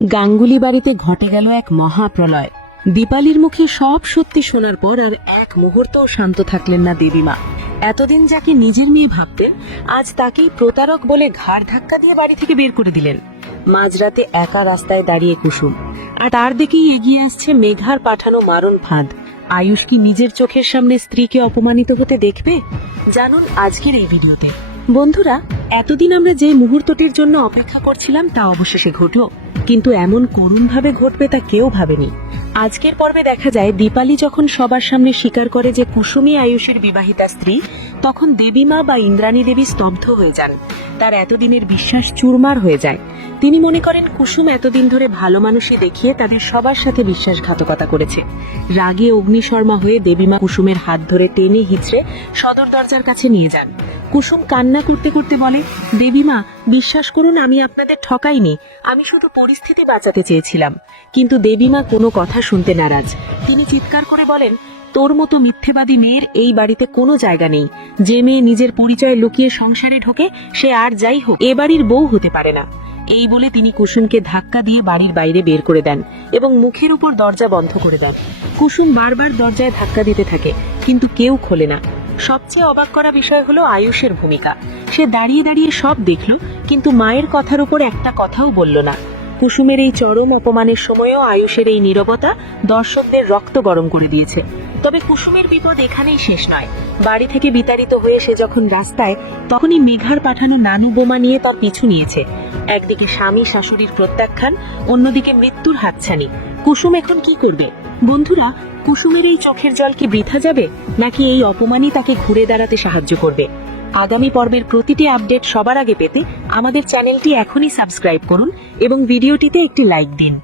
গাঙ্গুলি বাড়িতে ঘটে গেল এক মহাপ্রলয়। দীপালির মুখে সব সত্যি শোনার পর আর এক মুহূর্তও শান্ত থাকলেন না দেবীমা। এতদিন যাকে নিজের মেয়ে ভাবতেন, আজ তাকেই প্রতারক বলে ঘাড় ধাক্কা দিয়ে বাড়ি থেকে বের করে দিলেন। মাঝরাতে একা রাস্তায় দাঁড়িয়ে কুসুম, আর তার দিকেই এগিয়ে আসছে মেঘার পাঠানো মারণ ফাঁদ। আয়ুষ কি নিজের চোখের সামনে স্ত্রীকে অপমানিত হতে দেখবে? জানুন আজকের এই ভিডিওতে। বন্ধুরা, এতদিন আমরা যে মুহূর্তটির জন্য অপেক্ষা করছিলাম তা অবশেষে ঘটল, কিন্তু এমন করুণভাবে ঘটবে তা কেউ ভাবেনি। আজকের পর্বে দেখা যায় দীপালি যখন সবার সামনে স্বীকার করে যে কুসুমই আয়ুষের বিবাহিতা স্ত্রী, তখন দেবীমা বা ইন্দ্রাণী দেবী স্তব্ধ হয়ে যান। তার এতদিনের বিশ্বাস চুরমার হয়ে যায়। তিনি মনে করেন কুসুম এতদিন ধরে ভালো মানুষই দেখিয়ে তাদের সবার সাথে বিশ্বাসঘাতকতা করেছে। রাগে অগ্নিশর্মা হয়ে দেবীমা কুসুমের হাত ধরে টেনে হিচড়ে সদর দরজার কাছে নিয়ে যান। কুসুম কান্না করতে করতে বলে, দেবীমা, বিশ্বাস করুন, আমি আপনাদের ঠকাইনি, আমি শুধু পরিস্থিতি বাঁচাতে চেয়েছিলাম। কিন্তু দেবীমা কোনো কথা শুনতে নারাজ। তিনি চিৎকার করে বলেন, তোর মতো মিথ্যেবাদী মেয়ের এই বাড়িতে কোনো জায়গা নেই। যে মেয়ে নিজের পরিচয় লুকিয়ে সংসারে ঢোকে, সে আর যাই হোক এ বাড়ির বউ হতে পারে না। এই বলে তিনি কুসুমকে ধাক্কা দিয়ে বাড়ির বাইরে বের করে দেন এবং মুখের উপর দরজা বন্ধ করে দেন। কুসুম বারবার দরজায় ধাক্কা দিতে থাকে, কিন্তু কেউ খোলে না। সবচেয়ে অবাক করা বিষয় হলো আয়ুষের ভূমিকা। সে দাঁড়িয়ে দাঁড়িয়ে সব দেখল, কিন্তু মায়ের কথার উপর একটা কথাও বলল না। কুসুমের এই চরম অপমানের সময়েও আয়ুষের এই নীরবতা দর্শকদের রক্ত গরম করে দিয়েছে। তবে কুসুমের বিপদ এখানেই শেষ নয়। বাড়ি থেকে বিতাড়িত হয়ে সে যখন রাস্তায়, তখনই মেঘার পাঠানো নানু বোমা নিয়ে তার পিছু নিয়েছে। একদিকে স্বামী শাশুড়ির প্রত্যাখ্যান, অন্যদিকে মৃত্যুর হাতছানি। কুসুম এখন কি করবে? বন্ধুরা, কুসুমের এই চোখের জল কি বৃথা যাবে, নাকি এই অপমানই তাকে ঘুরে দাঁড়াতে সাহায্য করবে? আগামী পর্বের প্রতিটি আপডেট সবার আগে পেতে আমাদের চ্যানেলটি এখনই সাবস্ক্রাইব করুন এবং ভিডিওটিতে একটি লাইক দিন।